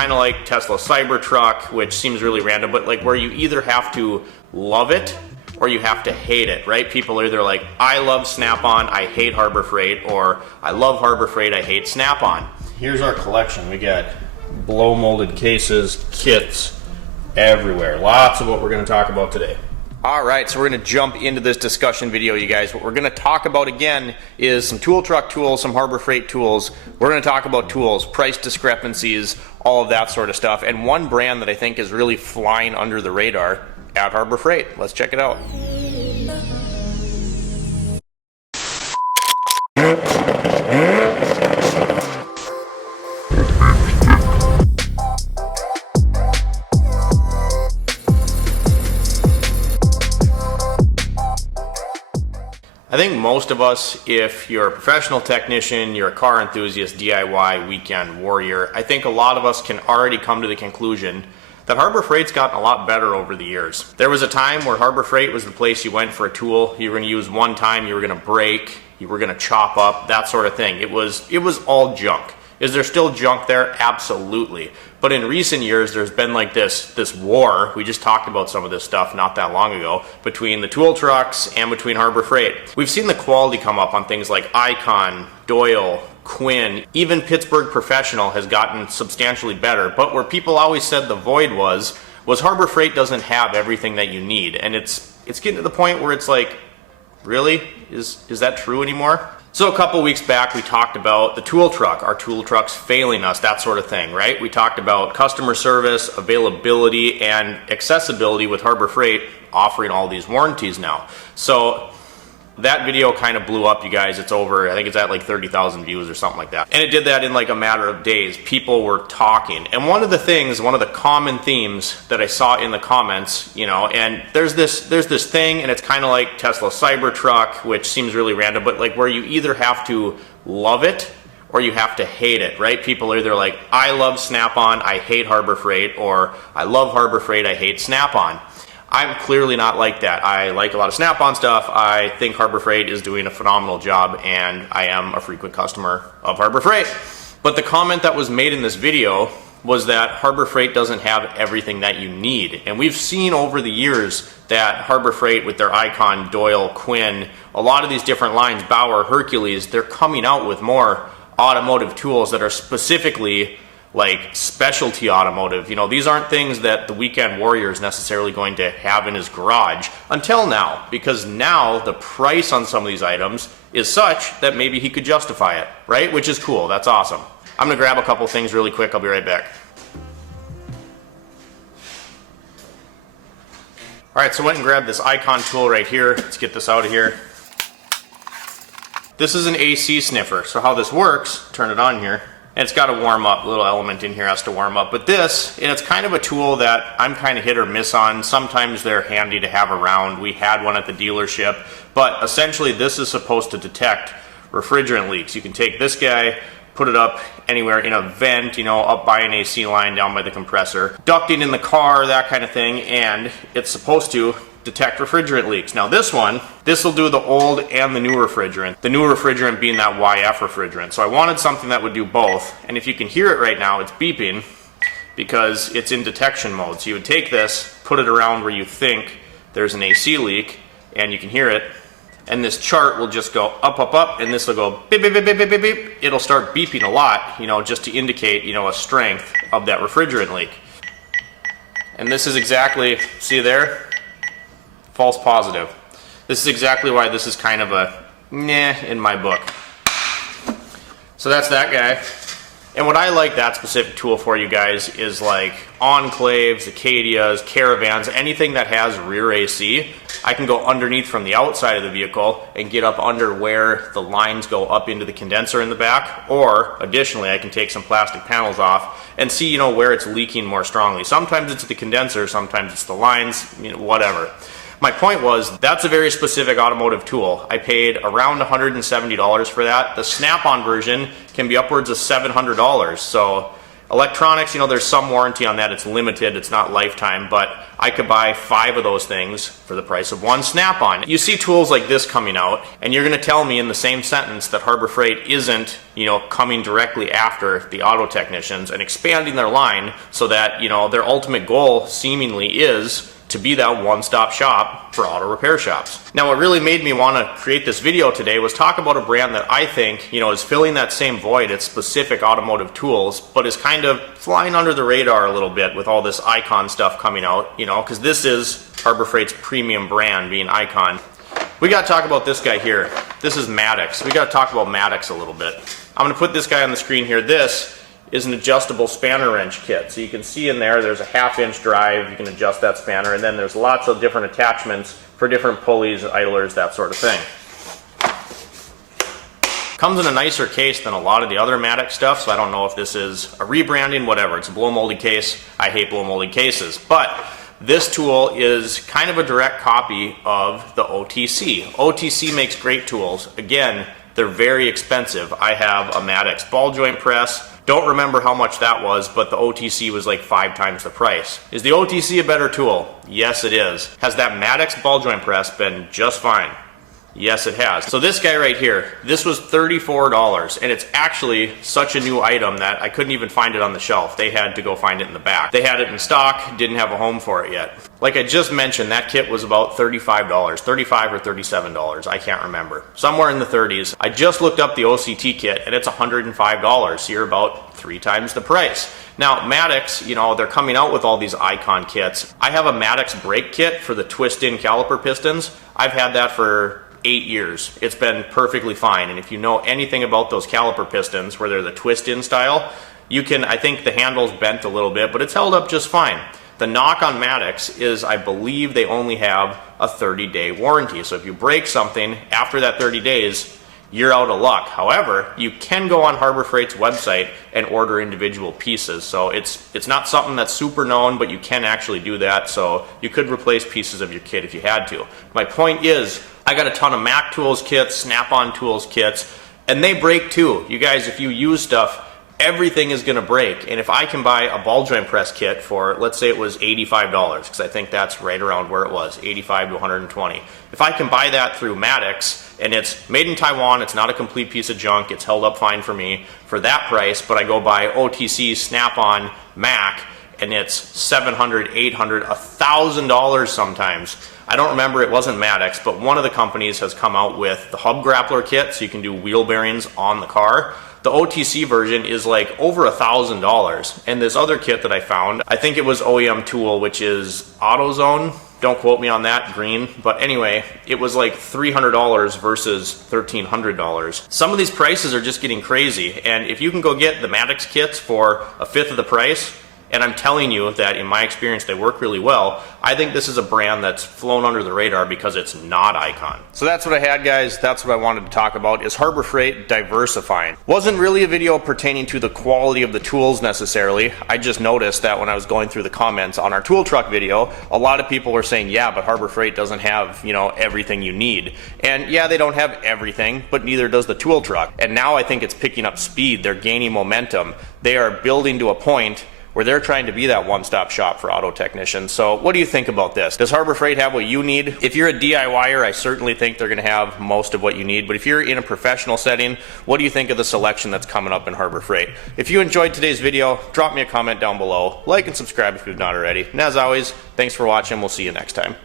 kind of like Tesla Cybertruck, which seems really random, but like where you either have to love it or you have to hate it, right? People are either like, I love Snap-on, I hate Harbor Freight, or I love Harbor Freight, I hate Snap-on. Here's our collection. We got blow molded cases, kits everywhere. Lots of what we're going to talk about today. All right, so we're going to jump into this discussion video, you guys. What we're going to talk about again is some tool truck tools, some Harbor Freight tools. We're going to talk about tools, price discrepancies, all of that sort of stuff. And one brand that I think is really flying under the radar at Harbor Freight. Let's check it out. I think most of us, if you're a professional technician, you're a car enthusiast, DIY, weekend warrior, I think a lot of us can already come to the conclusion that Harbor Freight's gotten a lot better over the years. There was a time where Harbor Freight was the place you went for a tool you were going to use one time, you were going to break, you were going to chop up, that sort of thing. It was all junk. Is there still junk there? Absolutely. But in recent years, there's been like this war, we just talked about some of this stuff not that long ago, between the tool trucks and between Harbor Freight. We've seen the quality come up on things like Icon, Doyle, Quinn, even Pittsburgh Professional has gotten substantially better. But where people always said the void was Harbor Freight doesn't have everything that you need. And it's getting to the point where it's like, really? Is that true anymore? So a couple weeks back we talked about the tool truck, our tool trucks failing us, that sort of thing, right? We talked about customer service, availability, and accessibility with Harbor Freight offering all these warranties now. So that video kind of blew up, you guys. It's over, I think it's at like 30,000 views or something like that. And it did that in like a matter of days. People were talking. And one of the common themes that I saw in the comments, you know, and there's this thing, and it's kind of like Tesla Cybertruck, which seems really random, but like where you either have to love it or you have to hate it, right? People are either like, I love Snap-on, I hate Harbor Freight, or I love Harbor Freight, I hate Snap-on. I'm clearly not like that. I like a lot of Snap-on stuff. I think Harbor Freight is doing a phenomenal job, and I am a frequent customer of Harbor Freight. But the comment that was made in this video was that Harbor Freight doesn't have everything that you need. And we've seen over the years that Harbor Freight with their Icon, Doyle, Quinn, a lot of these different lines, Bauer, Hercules, they're coming out with more automotive tools that are specifically like specialty automotive. You know, these aren't things that the weekend warrior is necessarily going to have in his garage until now, because now the price on some of these items is such that maybe he could justify it, right? Which is cool. That's awesome. I'm gonna grab a couple things really quick. I'll be right back. All right, so I went and grabbed this Icon tool right here. Let's get this out of here. This is an AC sniffer. So how this works, turn it on here. And it's got a warm up, little element in here has to warm up. But this, and it's kind of a tool that I'm kind of hit or miss on. Sometimes they're handy to have around. We had one at the dealership. But essentially this is supposed to detect refrigerant leaks. You can take this guy, put it up anywhere in a vent, you know, up by an AC line, down by the compressor, ducting in the car, that kind of thing, and it's supposed to detect refrigerant leaks. Now this will do the old and the new refrigerant. The new refrigerant being that YF refrigerant. So I wanted something that would do both. And if you can hear it right now, it's beeping because it's in detection mode. So you would take this, put it around where you think there's an AC leak, and you can hear it. And this chart will just go up, up, up, and this will go beep, beep, beep, beep, beep, beep, beep. It'll start beeping a lot, you know, just to indicate, you know, a strength of that refrigerant leak. And this is exactly, see there? False positive. This is exactly why this is kind of a meh in my book. So that's that guy. And what I like that specific tool for, you guys, is like Enclaves, Acadias, Caravans, anything that has rear AC. I can go underneath from the outside of the vehicle and get up under where the lines go up into the condenser in the back. Or additionally, I can take some plastic panels off and see, you know, where it's leaking more strongly. Sometimes it's the condenser, sometimes it's the lines, you know, whatever. My point was, that's a very specific automotive tool. I paid around $170 for that. The Snap-on version can be upwards of $700. So Electronics, you know, there's some warranty on that. It's limited, it's not lifetime, but I could buy 5 of those things for the price of 1 Snap-on. You see tools like this coming out, and you're going to tell me in the same sentence that Harbor Freight isn't, you know, coming directly after the auto technicians and expanding their line so that, you know, their ultimate goal seemingly is to be that one-stop shop for auto repair shops. Now, what really made me want to create this video today was talk about a brand that I think, you know, is filling that same void at specific automotive tools, but is kind of flying under the radar a little bit with all this Icon stuff coming out, you know, because this is Harbor Freight's premium brand being Icon. We got to talk about this guy here. This is Maddox. We got to talk about Maddox a little bit. I'm going to put this guy on the screen here. This is an adjustable spanner wrench kit. So you can see in there's a 1/2-inch drive. You can adjust that spanner, and then there's lots of different attachments for different pulleys, idlers, that sort of thing. Comes in a nicer case than a lot of the other Maddox stuff, so I don't know if this is a rebranding, whatever. It's a blow molded case. I hate blow molded cases. But this tool is kind of a direct copy of the OTC. OTC makes great tools. Again, they're very expensive. I have a Maddox ball joint press. Don't remember how much that was, but the OTC was like 5 times the price. Is the OTC a better tool? Yes, it is. Has that Maddox ball joint press been just fine? Yes, it has. So this guy right here, this was $34, and it's actually such a new item that I couldn't even find it on the shelf. They had to go find it in the back. They had it in stock, didn't have a home for it yet. Like I just mentioned, that kit was about $35, $35 or $37, I can't remember. Somewhere in the 30s. I just looked up the OCT kit, and it's $105, so you're about 3 times the price. Now, Maddox, you know, they're coming out with all these Icon kits. I have a Maddox brake kit for the twist-in caliper pistons. I've had that for 8 years. It's been perfectly fine, and if you know anything about those caliper pistons where they're the twist-in style, you can, I think the handle's bent a little bit, but it's held up just fine. The knock on Maddox is I believe they only have a 30-day warranty, so if you break something after that 30 days, you're out of luck. However, you can go on Harbor Freight's website and order individual pieces, so it's not something that's super known, but you can actually do that, so you could replace pieces of your kit if you had to. My point is, I got a ton of Mac Tools kits, Snap-on Tools kits, and they break too. You guys, if you use stuff, everything is going to break. And if I can buy a ball joint press kit for, let's say it was $85, because I think that's right around where it was, $85 to $120. If I can buy that through Maddox, and it's made in Taiwan, it's not a complete piece of junk, it's held up fine for me for that price, but I go buy OTC, Snap-on, Mac, and it's $700, $800, $1,000 sometimes. I don't remember, it wasn't Maddox, but one of the companies has come out with the hub grappler kit, so you can do wheel bearings on the car. The OTC version is like over $1,000. And this other kit that I found, I think it was OEM Tool, which is AutoZone. Don't quote me on that, green. But anyway, it was like $300 versus $1,300. Some of these prices are just getting crazy. And if you can go get the Maddox kits for 1/5 of the price, and I'm telling you that in my experience they work really well, I think this is a brand that's flown under the radar because it's not Icon. So that's what I had, guys. That's what I wanted to talk about, is Harbor Freight diversifying. Wasn't really a video pertaining to the quality of the tools necessarily. I just noticed that when I was going through the comments on our tool truck video, a lot of people were saying, yeah, but Harbor Freight doesn't have, you know, everything you need. And yeah, they don't have everything, but neither does the tool truck. And now I think it's picking up speed. They're gaining momentum. They are building to a point where they're trying to be that one-stop shop for auto technicians. So what do you think about this? Does Harbor Freight have what you need? If you're a DIYer, I certainly think they're gonna have most of what you need, but if you're in a professional setting, what do you think of the selection that's coming up in Harbor Freight? If you enjoyed today's video, drop me a comment down below, like and subscribe if you've not already, and as always, thanks for watching, we'll see you next time.